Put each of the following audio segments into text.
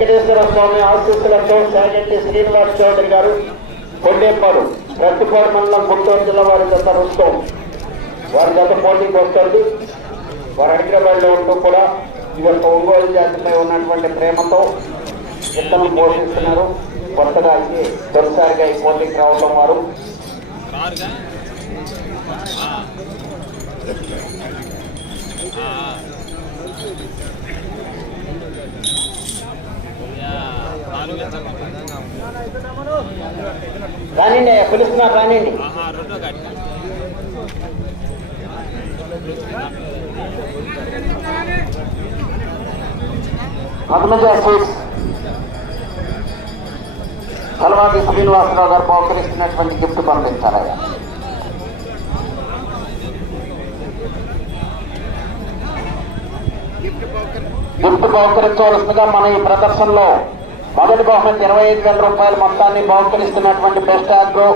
వెంకటేశ్వర స్వామి ఆశీస్సులతో సాగంటి శ్రీనివాస్ చౌదరి గారు కొండేపాడు ప్రతిపాడు మండలం గుంటూరు జిల్లా వారి గత రుష్టం వారి గత పోటీకి వస్తుంది. వారు హైదరాబాద్లో ఉంటూ కూడా ఈ యొక్క ఒంగోలు జాతిపై ఉన్నటువంటి ప్రేమతో ఇతను పోషిస్తున్నారు. కొత్తగా తొలిసారిగా ఈ పోటీకి రావడం వారు. రానండి పిలుస్తున్నారు రానండి. పద్మజ స్వీట్స్ శ్రీనివాసరావు గారు బహుకరిస్తున్నటువంటి గిఫ్ట్ పంపించాలయ్యా గిఫ్ట్ బహుకరించవలసిందిగా మన ఈ ప్రదర్శనలో మొదటి బహుమతి ఇరవై ఐదు వేల రూపాయల మొత్తాన్ని బహుకరిస్తున్నటువంటి best agro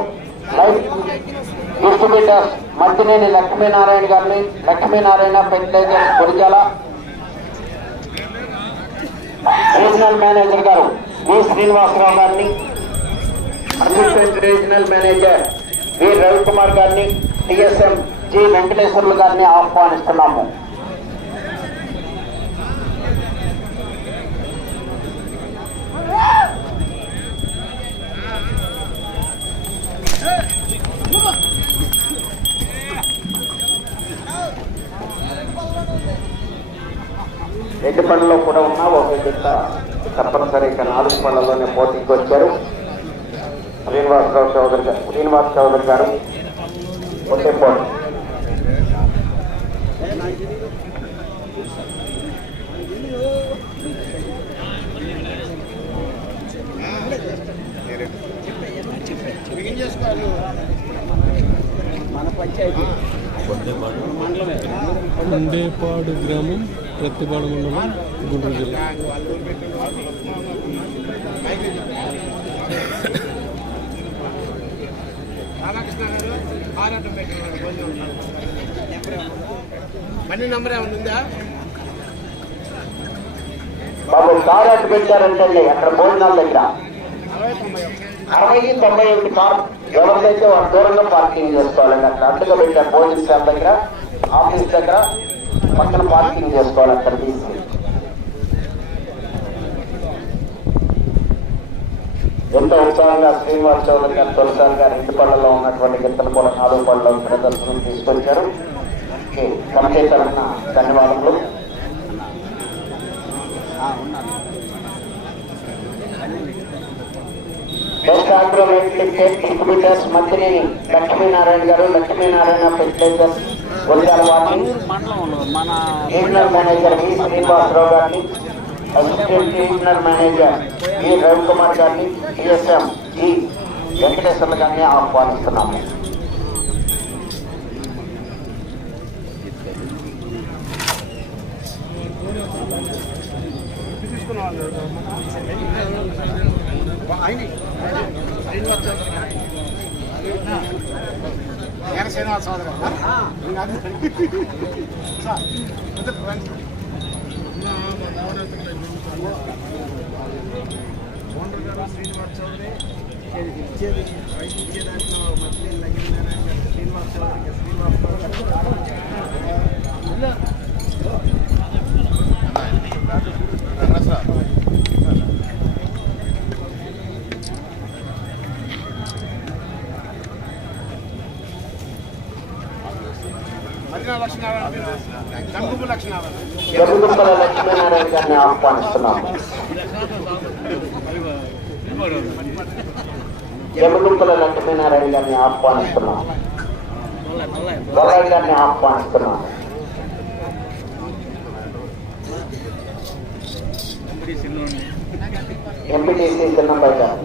life distributors Mattineni Lakshminarayana గారిని Lakshminarayana fertilisers Gurijala regional manager గారు వి శ్రీనివాసరావు గారిని assistant regional manager V Ravikumar గారిని టిఎస్ఎం జి వెంకటేశ్వర్లు గారిని ఆహ్వానిస్తున్నాము. ఎడ్డు పళ్ళలో కూడా ఉన్నా ఒక జత తప్పనిసరిగా నాలుగు పళ్ళలోనే పోటీకి వచ్చారు. శ్రీనివాసరావు చౌదరి గారు శ్రీనివాస చౌదరి గారు ఒకే పోటీ. ఉండేపాడు గ్రామం ప్రతిపాడు మండలం గుంటూరు జిల్లా. బండి నంబర్ ఏమైనా ఉందా? బాబు కారు అడ్డు పెట్టారంటే అక్కడ భోజనాల దగ్గర. అరవై తొంభై ఒకటి కార్ ఎవరిదైతే వారు దూరంగా పార్కింగ్ చేసుకోవాలండి అక్కడ అడ్డుగా పెట్టారు భోజన దగ్గర ఆఫీస్ దగ్గర పక్కన పార్కింగ్ చేసుకోవాలి అక్కడ తీసుకుని ఎంతో ఉత్సాహంగా శ్రీనివాస్ చౌదరి గారు తొలిసారిగా రెండు పళ్ళలో ఉన్నటువంటి గిత్తలు కూడా నాలుగు పళ్ళలో ప్రదర్శన తీసుకొచ్చారు. కమిటీ తరఫున ధన్యవాదములు. బెస్ట్ అగ్రోమేటిక్ డిస్ట్రిబ్యూటర్స్ మంత్రి లక్ష్మీనారాయణ గారు Lakshminarayana fertilisers regional manager V Srinivasarao గారిని assistant regional manager V Ravikumar గారిని టిఎస్ఎం జి వెంకటేశ్వర్ల గారిని ఆహ్వానిస్తున్నాము. చౌదరి ఓనర్ గారు శ్రీనివాస్ చౌదరి ఇచ్చేది రైతు ఇచ్చే దాంట్లో మధ్య లక్ష్మీనారాయణ గారు శ్రీనివాస్ చౌదరి శ్రీనివాస్ మధ్య జరుగుతుల లక్ష్మీనారాయణ గారిని ఆహ్వానిస్తున్నాము జరుగుతుల లక్ష్మీనారాయణ గారిని ఆహ్వానిస్తున్నాము గొల్లయ్య గారిని ఆహ్వానిస్తున్నాము ఎంపీటీసీ చిన్నపై గారు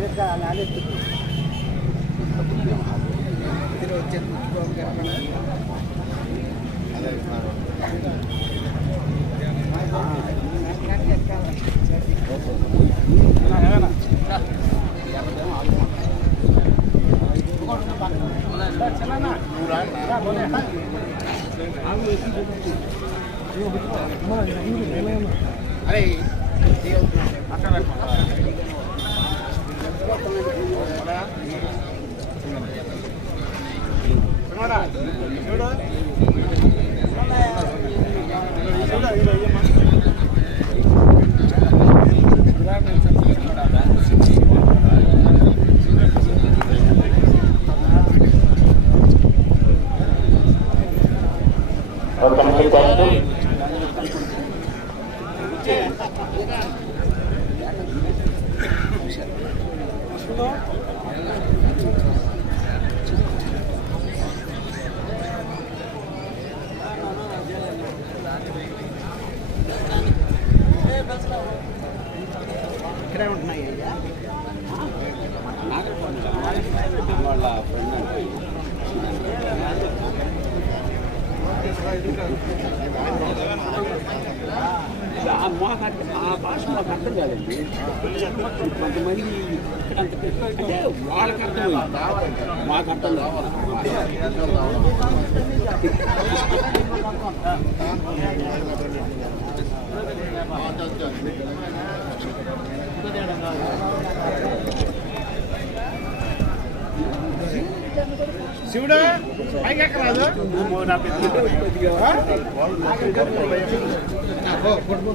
నిమిషం చేస్తూ ఇక్కడే ఉంటున్నాయి అయ్యా ఆ భాష మాకు అర్థం కాదండి. కొంతమంది ఇక్కడ అంత అంటే వాళ్ళకి అర్థమైంది. మాకు అర్థం కాదు. శివుడు? పైకి ఎక్కరాదు బాబు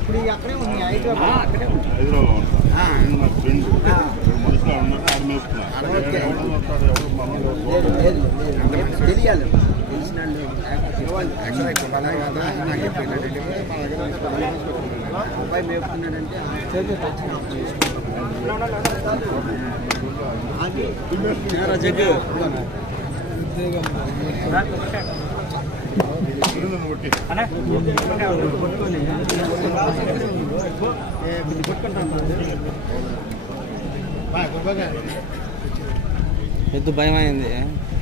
ఇప్పుడు అక్కడే ఉంది. హైదరాబాద్. ఉంటా. నేను నా ఫ్రెండ్. తెలియాలి. తెలిసిన అబ్బాయి మేపుతున్నాడంటే జగ్గు బట్టి ఎద్దు భయం అయింది.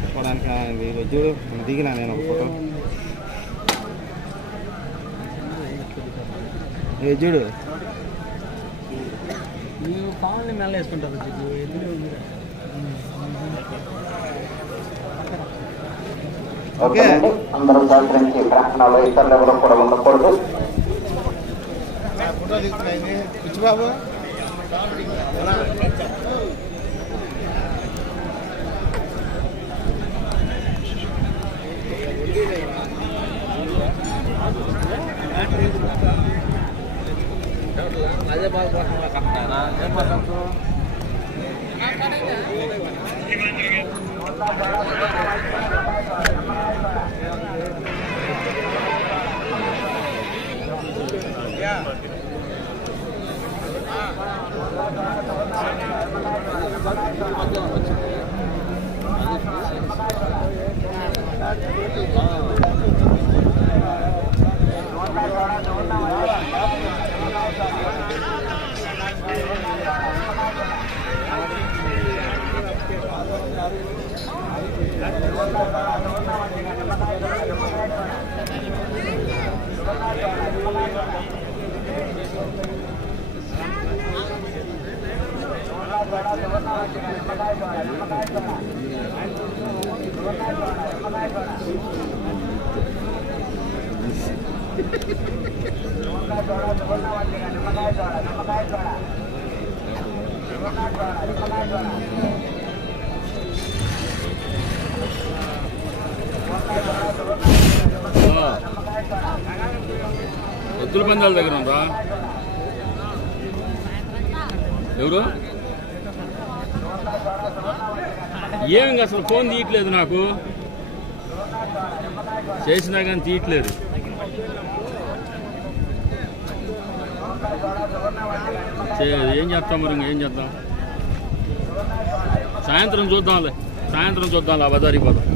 చెప్పడానికి అయింది చూడు దిగినా నేను ఒక ఫోటో. ఏ చూడు. కావాలని మెల్ల వేసుకుంటారు ఓకే అందరూ సహకరించి ప్రకటనలో ఇతరులు ఎవరు కూడా ఉండకూడదు ఫోటో తీసుకున్నాయి పిచ్చిబాబు అదే బాగా ఏం మాట్లాడుతూ ఎద్దుల పందాల దగ్గర ఉందా? ఎవరు? ఏమి అసలు ఫోన్ తీయట్లేదు నాకు. చేసినా కానీ తీయట్లేదు. ఏం చేస్తాం మరి ఏం చేద్దాం? సాయంత్రం చూద్దాంలే సాయంత్రం చూద్దాం ఆ బజారీ పోదాం.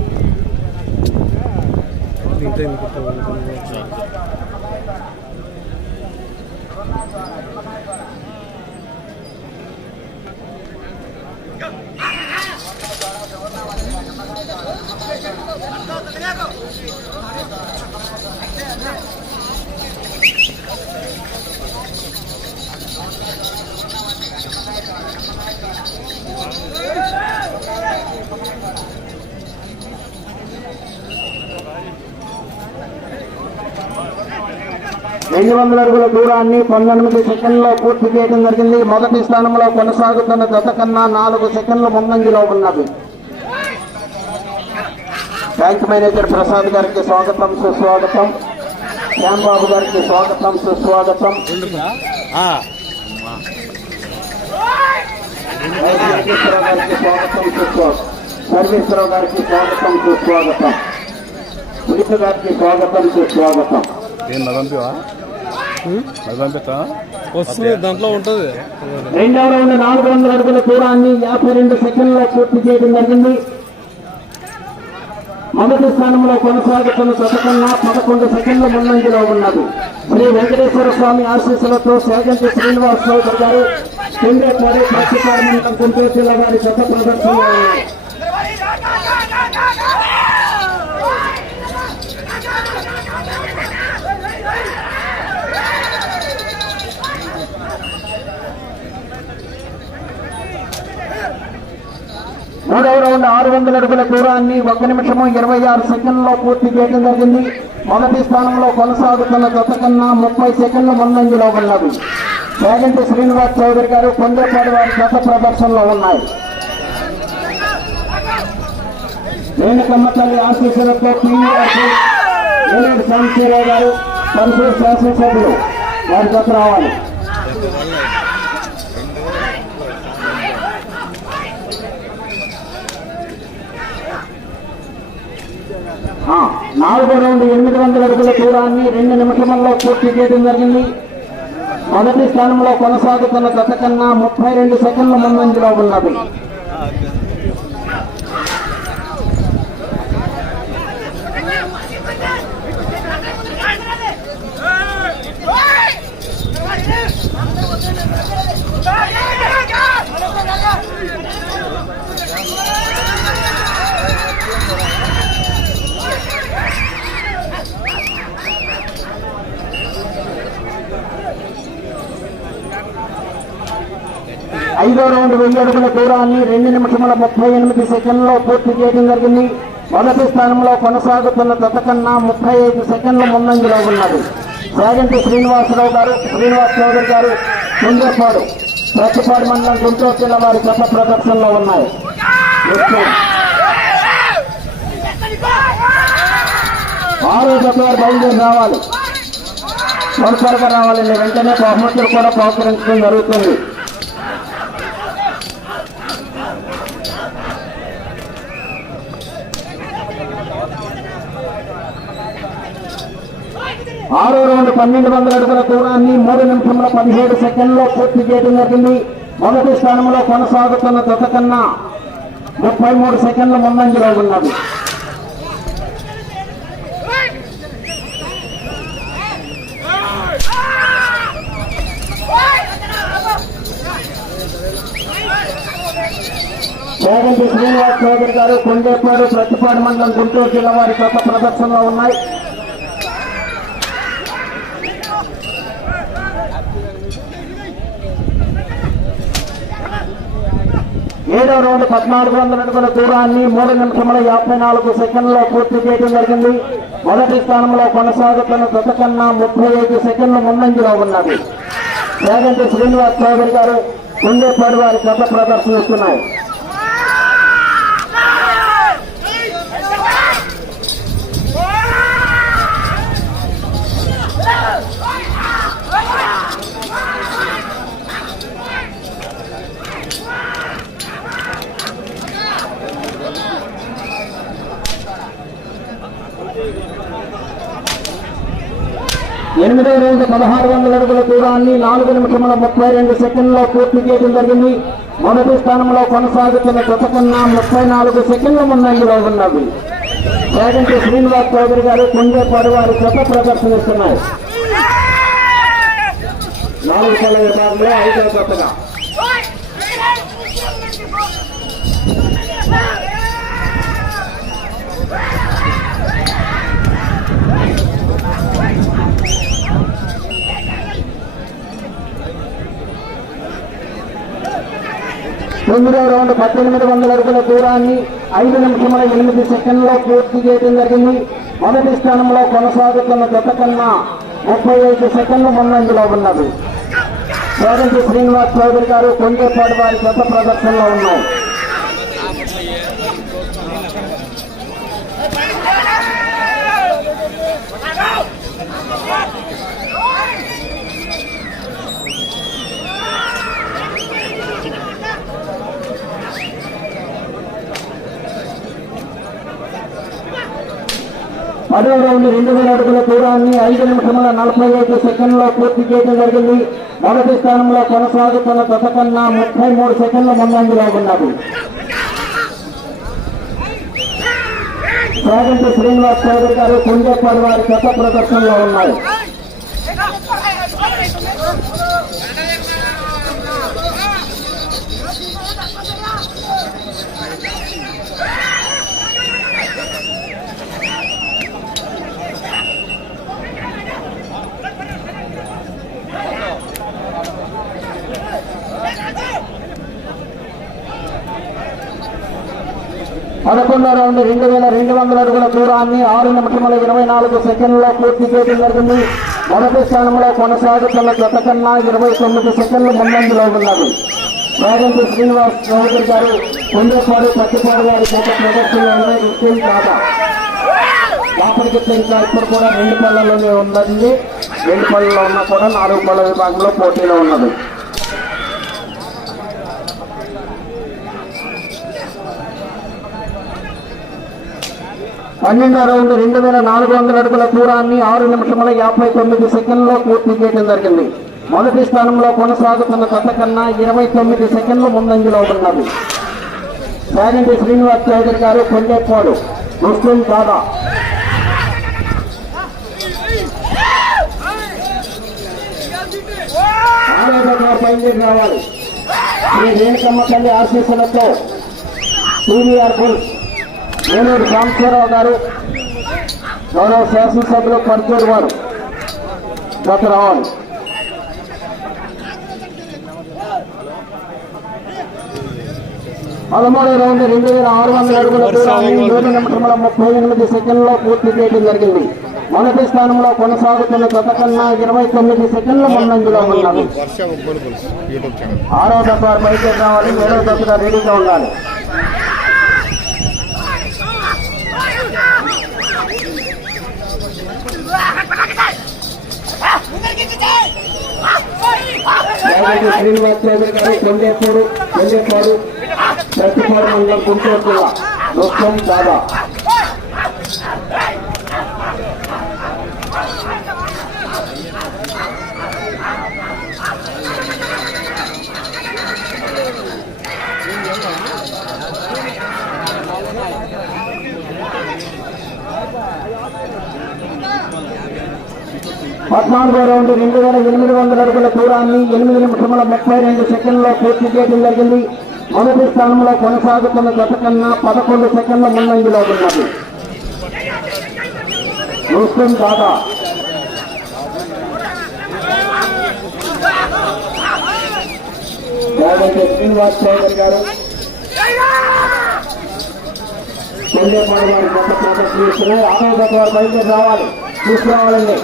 రెండు వందల అడుగుల దూరాన్ని పంతొమ్మిది సెకండ్లో పూర్తి చేయడం జరిగింది. మొదటి స్థానంలో కొనసాగుతున్న గత కన్నా నాలుగు సెకండ్ల ముందంజలో ఉన్నది. బ్యాంక్ మేనేజర్ ప్రసాద్ గారికి స్వాగతం సుస్వాగతం. శ్యాంబాబు గారికి స్వాగతం సుస్వాగతం. గారికి స్వాగతం సుస్వాగతం. సర్వేశ్వరరావు గారికి స్వాగతం సుస్వాగతం. పులిక గారికి స్వాగతం సుస్వాగతం. వస్తుంది దాంట్లో ఉంటుంది. రెండవ రౌండ్ నాలుగు వందల అడుగుల దూరాన్ని యాభై రెండు సెకండ్లో పూర్తి చేయడం జరిగింది. మొదటి స్థానంలో కొనసాగుతున్న పథకంగా పదకొండు సెకండ్ల ముందంజలో ఉన్నది. శ్రీ వెంకటేశ్వర స్వామి ఆశీస్సులతో సేగంటి శ్రీనివాస్ గారు కేంద్ర కార్యదర్శి ప్రతిపాదన గుంటూరు జిల్లా గారి శత ప్రదర్శనలో. మూడవ రౌండ్ ఆరు వందల అడుగుల దూరాన్ని ఒక నిమిషము ఇరవై ఆరు సెకండ్లో పూర్తి చేయడం జరిగింది. మొదటి స్థానంలో కొనసాగుతున్న గత కన్నా ముప్పై సెకండ్ల ముందంజలో ఉన్నది. వేగంటి శ్రీనివాస్ చౌదరి గారు కొండపాడు వారి గత ప్రదర్శనలో ఉన్నాయి. రేణుకమ్మ తల్లి ఆశీస్సులతో పీవీఆర్సీ ఏలేడు గారు పరిసర శాసనసభ్యులు వారి గత రావాలి. నాలుగో రౌండ్ ఎనిమిది వందల అడుగుల దూరాన్ని రెండు నిమిషముల్లో పూర్తి చేయడం జరిగింది. మొదటి స్థానంలో కొనసాగుతున్న గత కన్నా ముప్పై రెండు సెకండ్ల ముందంజలో ఉన్నది. రెండో రౌండ్ వెయ్యి అడుగుల దూరాన్ని రెండు నిమిషముల ముప్పై ఎనిమిది సెకండ్లో పూర్తి చేయడం జరిగింది. మొదటి స్థానంలో కొనసాగుతున్న గతకన్నా ముప్పై ఐదు సెకండ్ల ముందంజలో ఉన్నది. సాగంటి శ్రీనివాసరావు గారు శ్రీనివాస్ చౌదరి గారు కుందపాడు ప్రతిపాడు మండలం గుంటూరు జిల్లా వారి గత ప్రదర్శనలో ఉన్నాయి. నెక్స్ట్ ఆరో జత బయలుదేరి రావాలి. త్వర త్వరగా రావాలండి. వెంటనే బహుమతులు కూడా ప్రోత్సహించడం జరుగుతుంది. ఆరో రౌండ్ పన్నెండు వందల అడుగుల దూరాన్ని మూడు నిమిషంలో పదిహేడు సెకండ్లో పూర్తి చేయడం జరిగింది. మొదటి స్థానంలో కొనసాగుతున్న గత కన్నా ముప్పై మూడు సెకండ్ల ముందంజలో ఉన్నది. శ్రీనివాస్ చౌదరి గారు కొండేపాడు ప్రతిపాడు మండలం గుంటూరు జిల్లా వారి గత ప్రదర్శనలో ఉన్నాయి. ఏడో రౌండ్ పద్నాలుగు వందల అడుగుల దూరాన్ని మూడు నిమిషముల యాభై నాలుగు సెకండ్లో పూర్తి చేయడం జరిగింది. మొదటి స్థానంలో కొనసాగుతున్న గత కన్నా ముప్పై ఐదు సెకండ్ల ముందంజలో ఉన్నది. వేగంటి శ్రీనివాస్ చౌదరి గారు ఉండేపాడు వారి గత ప్రదర్శనిస్తున్నాయి. ఎనిమిదో రోజు పదహారు వందల అడుగుల దూరాన్ని నాలుగు నిమిషముల ముప్పై రెండు సెకండ్లో పూర్తి చేయడం జరిగింది. మొదటి స్థానంలో కొనసాగుతున్న జత కన్నా ముప్పై నాలుగు సెకండ్ల ముందంజలో ఉన్నవి. వేగంటి శ్రీనివాస్ చౌదరి గారు కుండేపాడు వారు జత ప్రదర్శనిస్తున్నారు నాలుగు పళ్ళ విభాగంలో కొత్తగా Ah! తొమ్మిదో రౌండ్ పద్దెనిమిది వందల అడుగుల దూరాన్ని ఐదు నిమిషముల ఎనిమిది సెకండ్లో పూర్తి చేయడం జరిగింది. మొదటి స్థానంలో కొనసాగుతున్న జత కన్నా ముప్పై ఐదు సెకండ్ల ముందంజలో ఉన్నది. వేగంటి శ్రీనివాస్ చౌదరి గారు కొండేపాడు వారి జత ప్రదర్శనలో ఉన్నాయి. పదో రౌండ్ రెండు వేల అడుగుల దూరాన్ని ఐదు నిమిషముల నలభై ఐదు సెకండ్లో పూర్తి చేయడం జరిగింది. మొదటి స్థానంలో కొనసాగుతున్న గత కన్నా ముప్పై మూడు సెకండ్ల ముందంజలో ఉన్నది. వేగంటి శ్రీనివాస్ చౌదరి గారు కుండేపాడు వారి గత ప్రదర్శనలో ఉన్నారు పదకొండో రౌండ్ రెండు వేల రెండు వందల అడుగుల దూరాన్ని ఆరు నిమిషముల ఇరవై నాలుగు సెకండ్లో పూర్తి చేయడం జరిగింది. మొదటి స్థానంలో కొనసాగుతున్న గత కన్నా ఇరవై తొమ్మిది సెకండ్లు ముందంజలో ఉన్నారు వేగంటి శ్రీనివాస్ చౌదరి గారు కొండపాడు పత్తిపాడు వారి చేత ప్రదర్శనలో ఉన్నాయి విజయం కాదా లోపలికి ఇంకా ఇప్పుడు కూడా రెండు పళ్ళలోనే ఉన్నది. రెండు పళ్ళలో ఉన్నా కూడా నాలుగు పళ్ళ విభాగంలో పోటీలో ఉన్నది. పన్నెండో రౌండ్ రెండు వేల నాలుగు వందల అడుగుల దూరాన్ని ఆరు నిమిషముల యాభై తొమ్మిది సెకండ్లో పూర్తి చేయడం జరిగింది. మొదటి స్థానంలో కొనసాగుతున్న కథ కన్నా ఇరవై తొమ్మిది సెకండ్లు ముందంజలో ఉన్నది. వేగంటి శ్రీనివాస్ చౌదరి గారు కొండేపాడు ముస్లిం దాదా బయలుదేరి రావాలి. శ్రీ రేణుకమ్మ తల్లి ఆశీస్సులతో సీనియర్ ఏలూరు సాంబశివరావు గారు గౌరవ శాసనసభ్యులు పర్చూరు వారు గత రావాలి. పదమూడు రౌండ్ రెండు వేల ఆరు వందల అడుగుల దూరాన్ని ఏడు నిమిషముల ముప్పై ఎనిమిది సెకండ్లో పూర్తి చేయడం జరిగింది. మొదటి స్థానంలో కొనసాగుతున్న గత కన్నా ఇరవై తొమ్మిది సెకండ్ల ముందంజలో ఛానల్. ఆరో దశ బయటకు రావాలి ఏడో దశగా రెడీగా ఉండాలి. శ్రీనివాసరాజు గారు కొండేపూరు కొండేపాడు ప్రతిపాడు మండలం గుంటూరు జిల్లా దాదా పద్నాలుగో రౌండ్ రెండు వేల ఎనిమిది వందల అడుగుల దూరాన్ని ఎనిమిది నిమిషముల ముప్పై రెండు సెకండ్లో పూర్తి చేయడం జరిగింది. మొదటి స్థానంలో కొనసాగుతున్న గత కన్నా పదకొండు సెకండ్ల ముందంజలో ఉన్నది. ముస్లిం దాదా శ్రీనివాస్ చౌదరి గారు. కొండేపాడు వారి గొప్ప చేత తీసుకుని ఆరో గత వారు బయలుదేరి రావాలి. తీసుకురావాలండి.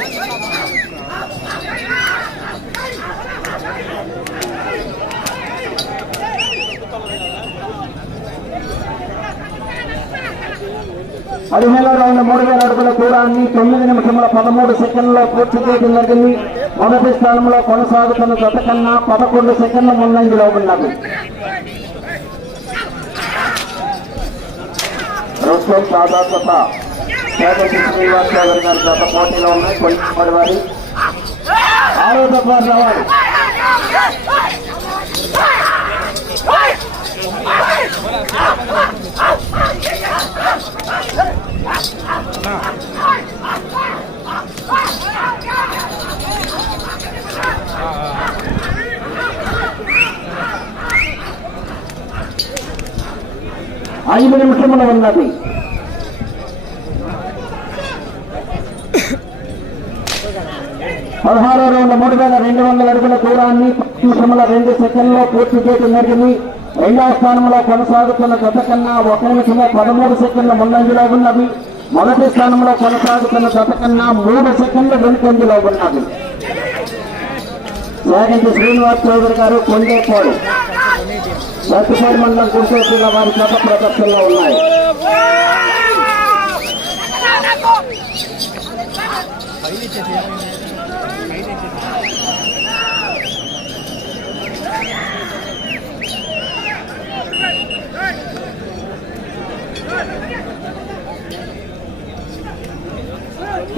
పదిహేను రౌండ్ మూడు వేల అడుగుల దూరాన్ని తొమ్మిది నిమిషముల పదమూడు సెకండ్లో పూర్తి చేయడం జరిగింది. మొదటి స్థానంలో కొనసాగుతున్న గత కన్నా పదకొండు సెకండ్ల ముందంజలో ఉన్నది. ప్రభుత్వం దాదాపు శ్రీనివాస్ చౌదరి గారి గత పోటీలో ఉన్నాయి. కొంచెం వారి ఆరోగ్య దఫా రావాలి. ఐదు నిమిషములు ఉన్నది. పదహారు రౌండ్ మూడు వేల రెండు వందల అడుగుల దూరాన్ని నిమిషముల రెండు సెకండ్లో పూర్తి చేయడం జరిగింది. రెండవ స్థానంలో కొనసాగుతున్న గత కన్నా ఒక నిమిషంలో పదమూడు సెకండ్ల ముందంజలో ఉన్నది. మొదటి స్థానంలో కొనసాగుతున్న గత కన్నా మూడు సెకండ్ల వెనుకంజలో ఉన్నది. యాగంటి శ్రీనివాస్ చౌదరి గారు కొండేపాడు సత్తుపేరు మండలం గుంటూరు జిల్లా వారి గత ప్రదర్శనలో ఉన్నాయి.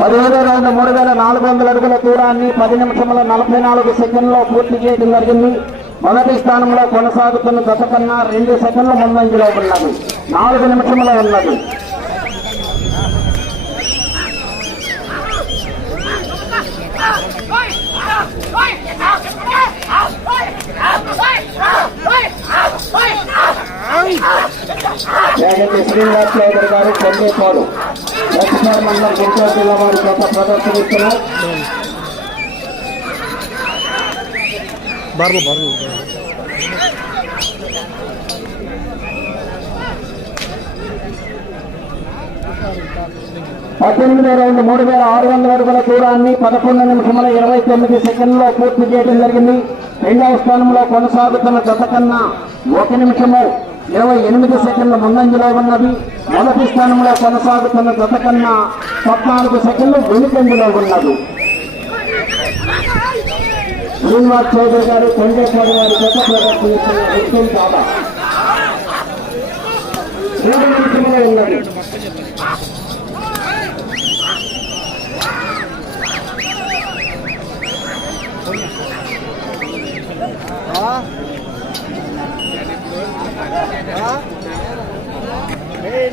పదిహేడో రౌండ్ మూడు వేల నాలుగు వందల అడుగుల దూరాన్ని పది నిమిషముల నలభై నాలుగు సెకండ్లో పూర్తి చేయడం జరిగింది. మొదటి స్థానంలో కొనసాగుతున్న గత కన్నా రెండు సెకండ్ల ముందంజలో ఉన్నది. నాలుగు నిమిషముల ఉన్నది. శ్రీనివాస్ చౌదరి గారు కొండేపాడు లక్ష్మణ్ మండలం గుంటూరు జిల్లా వారి చేత ప్రదర్శనిస్తున్నారు బర్రెలు పద్దెనిమిదో రౌండ్ మూడు వేల ఆరు వందల అడుగుల దూరాన్ని పదకొండు నిమిషముల ఇరవై తొమ్మిది సెకండ్లో పూర్తి చేయడం జరిగింది. రెండవ స్థానంలో కొనసాగుతున్న గత కన్నా ఒక నిమిషము ఇరవై ఎనిమిది సెకండ్ల ముందంజలో ఉన్నది. మొదటి స్థానంలో కొనసాగుతున్న గత కన్నా పద్నాలుగు సెకండ్లు వెనుకంజలో ఉన్నది. శ్రీనివాస్ చౌదరి గారు కొండేశ్వరి గారి గత ప్రదర్శిస్తున్న ఉన్నది.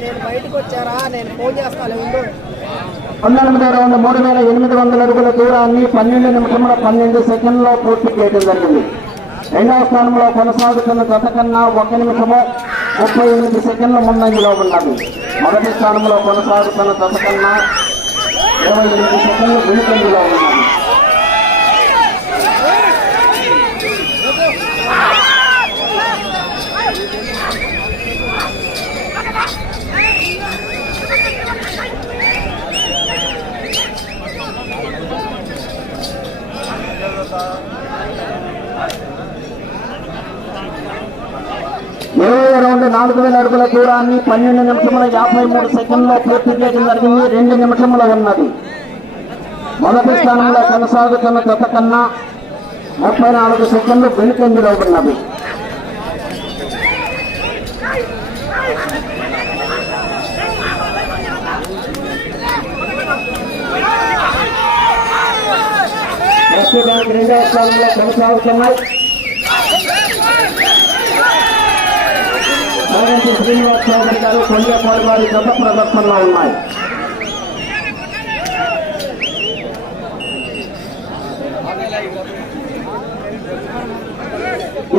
నేను బయటకు వచ్చారా? నేను ఫోన్ చేస్తాను ఉండు. పంతొమ్మిదో రౌండ్ మూడు వేల ఎనిమిది వందల అడుగుల దూరాన్ని పన్నెండు నిమిషముల పన్నెండు సెకండ్లో పూర్తి చేయడం జరిగింది. రెండవ స్థానంలో కొనసాగుతున్న గత కన్నా ఒక నిమిషము ముప్పై ఎనిమిది సెకండ్ల ముందంజలో ఉన్నది. మొదటి స్థానంలో కొనసాగుతున్న గత కన్నా ఇరవై ఎనిమిది సెకండ్లు వెనుకంజలో ఉన్నది. ఇరవై రౌండ్ నాలుగు వేల అడుగుల దూరాన్ని పన్నెండు నిమిషముల యాభై మూడు సెకండ్లో పూర్తి చేయడం జరిగింది. రెండు నిమిషముల ఉన్నది. మొదటి స్థానంలో కొనసాగుతున్న గత కన్నా ముప్పై నాలుగు సెకండ్లు వెనుకంజలో ఉన్నది. ప్రస్తుతానికి రెండవ స్థానంలో కొనసాగుతున్నాయి. నాగంటి శ్రీనివాస్ చౌదరి గారు కొండపాడు వారి గత ప్రదర్శనలో ఉన్నాయి.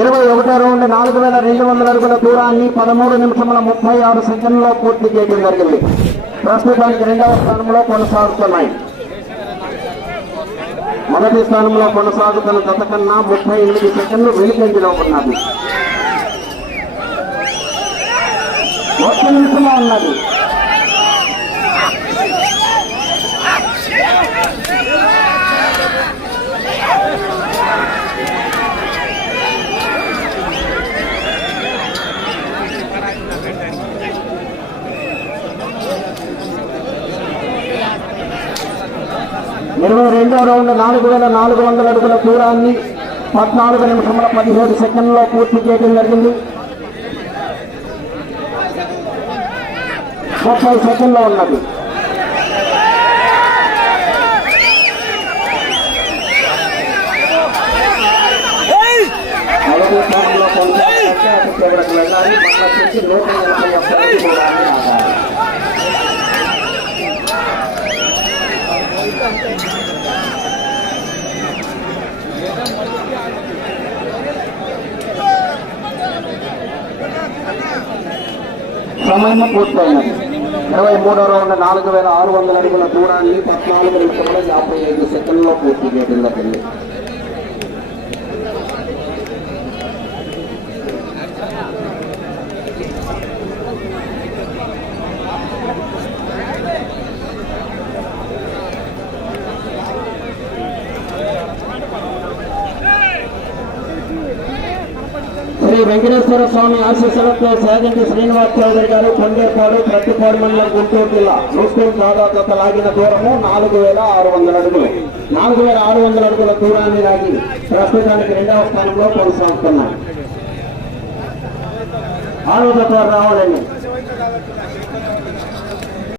ఇరవై ఒకటో రౌండ్ నాలుగు వేల రెండు వందల అడుగుల దూరాన్ని పదమూడు నిమిషముల ముప్పై ఆరు సెకండ్లో పూర్తి చేయడం జరిగింది. ప్రస్తుతానికి రెండవ స్థానంలో కొనసాగుతున్నాయి. మొదటి స్థానంలో కొనసాగుతున్న గత కన్నా ముప్పై ఎనిమిది సెకండ్లు వెనుకంజలో ఉన్నది. నిమిషంలో ఉన్నది ఇరవై రెండో రౌండ్ నాలుగు వేల నాలుగు వందల అడుగుల దూరాన్ని పద్నాలుగు నిమిషముల పదిహేడు సెకండ్లో పూర్తి చేయడం జరిగింది. ముప్పై సెకండ్లో ఉన్నది మొదటి స్థానంలో కొనసాగాలంటే అటు చివరికి వెళ్ళాలి మళ్ళీ వచ్చి నూట ఎనభై ఒక్క అడుగులు దూరాన్ని ఆగాలి సమయం పూర్తయినది ఇరవై మూడో రౌండ్ నాలుగు వేల ఆరు వందల అడుగుల దూరాన్ని పద్నాలుగు నిమిషంలో యాభై ఐదు సెకండ్లో పూర్తి చేయడం జరిగింది శ్రీ వెంకటేశ్వర స్వామి ఆశీస్సులతో శ్రీనివాస్ చౌదరి గారు కొండేపాడు ప్రతిపాడు మండలం గుంటూరు జిల్లా. గుంటూరు దాదాపు లాగిన దూరము నాలుగు వేల ఆరు వందల అడుగులు. నాలుగు వేల ఆరు వందల అడుగుల దూరాన్ని లాగి ప్రస్తుతానికి రెండవ స్థానంలో కొనసాగుతున్నాయి ఆరో రావాలండి.